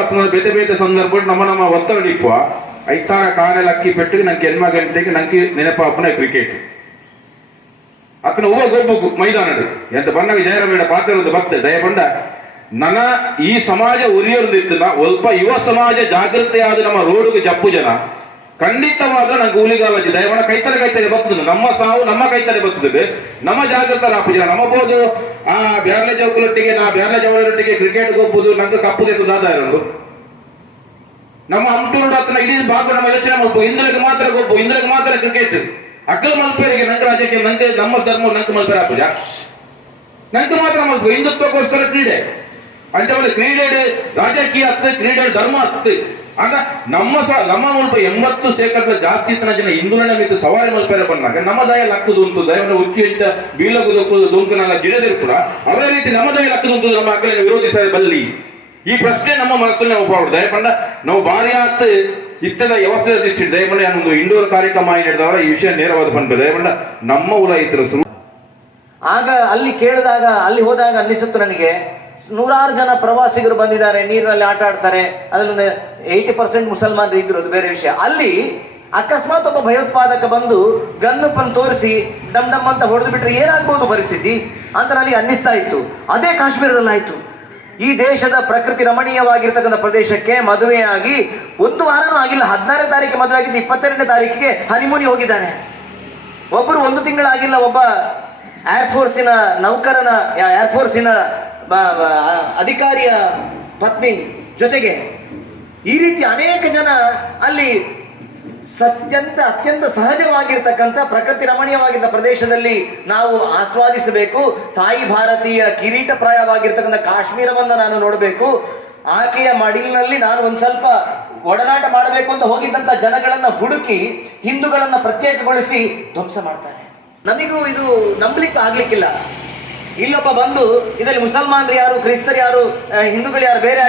ಅಥವಾ ಬೇತೆ ಬೇತೆ ಸಂದರ್ಭ ನಮ್ಮ ನಮ್ಮ ಒತ್ತಡ ನಿಪ್ಪ ಐತಾರ ಕಾನೆಲ್ಲ ಅಕ್ಕಿ ಪೆಟ್ಟಿಗೆ, ನಂಗೆ ಎನ್ಮ ಗಂಟೆಗೆ ನಂಗೆ ನೆನಪಾಪನ ಕ್ರಿಕೆಟ್ ಅಕ್ಕನ ಹೂವ ಗೊಬ್ಬು ಮೈದಾನಡು ಎಂತ ಬಂದಾಗ ಜಯರಾಮೇಡ ಪಾತ್ರ ಒಂದು ಬರ್ತದೆ ದಯ ಬಂದ ನನ ಈ ಸಮಾಜ ಉರಿಯೊಂದಿತ್ತು ಸ್ವಲ್ಪ ಯುವ ಸಮಾಜ ಜಾಗೃತೆಯಾದ ನಮ್ಮ ರೋಡ್ಗೆ ಜಪ್ಪು ಜನ. ಖಂಡಿತವಾದ ನಂಗೆ ಉಳಿಗಾಲಜಿ ದಯವನ್ನ ಕೈತಲೆ ಕೈತಲೆ ಬರ್ತದೆ. ನಮ್ಮ ಸಾವು ನಮ್ಮ ಕೈತಲೆ ಬರ್ತದೆ. ನಮ್ಮ ಜಾಗೃತ ನಾಪು ನಮ್ಮ ನಮ್ಮಬಹುದು ಆ, ಬ್ಯಾರ್ಲೆ ಜೌಕಲೊಟ್ಟಿಗೆ, ನಾ ಬ್ಯಾರ್ಲೆ ಜವಳರೊಟ್ಟಿಗೆ ಕ್ರಿಕೆಟ್ ಹೋಗ್ಬೋದು ನಂಗೆ ಕಪ್ಪು ತೆಗೆದು ನಮ್ಮ ಹಂಪೂರು ಹತ್ರ ಇಡೀ ಭಾಗ ನಮ್ಮ ಯೋಚನೆ ಮಾಡ್ಬೋದು ಇಂದ್ರಕ್ಕೆ ಮಾತ್ರ ಗೊಬ್ಬು ಇಂದ್ರಕ್ಕೆ ಮಾತ್ರ ಕ್ರಿಕೆಟ್ ಅಕ್ಕಲ ಮಲ್ಪೇರಿಗೆ ನಂಗೆ ರಾಜ್ಯಕ್ಕೆ ನಂಗೆ ನಮ್ಮ ಧರ್ಮ ನಂಗೆ ಮಲ್ಪೇರ ಹಾಕುಜ ನಂಗೆ ಮಾತ್ರ ಮಲ್ಪ. ಹಿಂದುತ್ವಕ್ಕೋಸ್ಕರ ಕ್ರೀಡೆ. ಅಂಚವಲ್ಲಿ ಕ್ರೀಡೆ ರಾಜಕೀಯ ಹತ್ತು ಕ್ರೀಡೆ ಧರ್ಮ ಹತ್ತು ಆಗ ನಮ್ಮ ನಮ್ಮ ಮುಲ್ಪ ಎಂಬತ್ತು ಶೇಕಡ ಜಾಸ್ತಿ ಇತ್ತನ ಜನ ಹಿಂದುಳನ ಮಿತ್ತು ಸವಾರಿ ಮಲ್ಪೇರ ಬಂದಾಗ ನಮ್ಮ ದಯ ಲಕ್ಕದು ಉಂಟು. ದಯವನ್ನು ಉಚ್ಚಿ ಹೆಚ್ಚ ಬೀಳಗುದು ದುಂಕನ ಗಿಡದಿರು ಕೂಡ ಅದೇ ರೀತಿ ನಮ್ಮ ದಯ ಲಕ್ಕದು ಉಂಟು. ನಮ್ಮ ಮಕ್ಕಳನ್ನು ವಿರೋಧಿಸಲು ಬಲ್ಲಿ. ಈ ಪ್ರಶ್ನೆ ನಮ್ಮ ಮನಸ್ಸನ್ನೇ ನಾವು ಪಾಡು ದಯಪಂಡ, ನಾವು ಭಾರಿ ಆತ ಇತ್ತದ ವ್ಯವಸ್ಥೆ ದೃಷ್ಟಿ ದಯಪಂಡ ಒಂದು ಇಂಡೋರ್ ಕಾರ್ಯಕ್ರಮ ನಡೆದವರ ಈ ವಿಷಯ ನೇರವಾದ ಬಂದ ದಯಪಂಡ, ನಮ್ಮ ಉಲ ಇತರ ಆಗ ಅಲ್ಲಿ ಕೇಳಿದಾಗ, ಅಲ್ಲಿ ಹೋದಾಗ ಅನ್ನಿಸುತ್ತೆ ನನಗೆ ನೂರಾರು ಜನ ಪ್ರವಾಸಿಗರು ಬಂದಿದ್ದಾರೆ, ನೀರಿನಲ್ಲಿ ಆಟ ಆಡ್ತಾರೆ. ಅದರಲ್ಲಿ ಏಯ್ಟಿ ಪರ್ಸೆಂಟ್ ಮುಸಲ್ಮಾನರು ಇದ್ರು, ಅದು ಬೇರೆ ವಿಷಯ. ಅಲ್ಲಿ ಅಕಸ್ಮಾತ್ ಒಬ್ಬ ಭಯೋತ್ಪಾದಕ ಬಂದು ಗನ್ನಪ್ಪನ್ನು ತೋರಿಸಿ ಡಮ್ ಡಮ್ ಅಂತ ಹೊಡೆದು ಬಿಟ್ರೆ ಏನಾಗ್ಬೋದು ಪರಿಸ್ಥಿತಿ? ಅಂತ ನನಗೆ ಅನ್ನಿಸ್ತಾ ಇತ್ತು. ಅದೇ ಕಾಶ್ಮೀರದಲ್ಲಾಯ್ತು ಈ ದೇಶದ ಪ್ರಕೃತಿ ರಮಣೀಯವಾಗಿರ್ತಕ್ಕಂಥ ಪ್ರದೇಶಕ್ಕೆ ಮದುವೆಯಾಗಿ ಒಂದು ವಾರನೂ ಆಗಿಲ್ಲ. ಹದಿನಾರನೇ ತಾರೀಕು ಮದುವೆ ಆಗಿದ್ದು ಇಪ್ಪತ್ತೆರಡನೇ ತಾರೀಕಿಗೆ ಹನಿಮೂನಿ ಹೋಗಿದ್ದಾರೆ ಒಬ್ಬರು ಒಂದು ತಿಂಗಳಾಗಿಲ್ಲ, ಒಬ್ಬ ಏರ್ ಫೋರ್ಸಿನ ನೌಕರನ ಏರ್ ಫೋರ್ಸಿನ ಬ- ಬ- ಅಧಿಕಾರಿಯ ಪತ್ನಿ ಜೊತೆಗೆ ಈ ರೀತಿ ಅನೇಕ ಜನ ಅಲ್ಲಿ ಸತ್ಯಂತ, ಅತ್ಯಂತ ಸಹಜವಾಗಿರ್ತಕ್ಕಂಥ ಪ್ರಕೃತಿ ರಮಣೀಯವಾಗಿದ್ದ ಪ್ರದೇಶದಲ್ಲಿ ನಾವು ಆಸ್ವಾದಿಸಬೇಕು. ತಾಯಿ ಭಾರತೀಯ ಕಿರೀಟಪ್ರಾಯವಾಗಿರ್ತಕ್ಕಂಥ ಕಾಶ್ಮೀರವನ್ನು ನಾನು ನೋಡಬೇಕು. ಆಕೆಯ ಮಡಿಲಿನಲ್ಲಿ ನಾನು ಒಂದು ಸ್ವಲ್ಪ ಒಡನಾಟ ಮಾಡಬೇಕು ಅಂತ ಹೋಗಿದ್ದಂಥ ಜನಗಳನ್ನು ಹುಡುಕಿ ಹಿಂದೂಗಳನ್ನು ಪ್ರತ್ಯೇಕಗೊಳಿಸಿ ಧ್ವಂಸ ಮಾಡ್ತಾರೆ. ನಮಗೂ ಇದು ನಂಬಲಿಕ್ಕೆ ಆಗ್ಲಿಕ್ಕಿಲ್ಲ. ಇಲ್ಲೊಬ್ಬ ಬಂದು ಇದರಲ್ಲಿ ಮುಸಲ್ಮಾನರು ಯಾರು ಕ್ರೈಸ್ತರು ಯಾರು ಹಿಂದೂಗಳು ಯಾರು ಬೇರೆ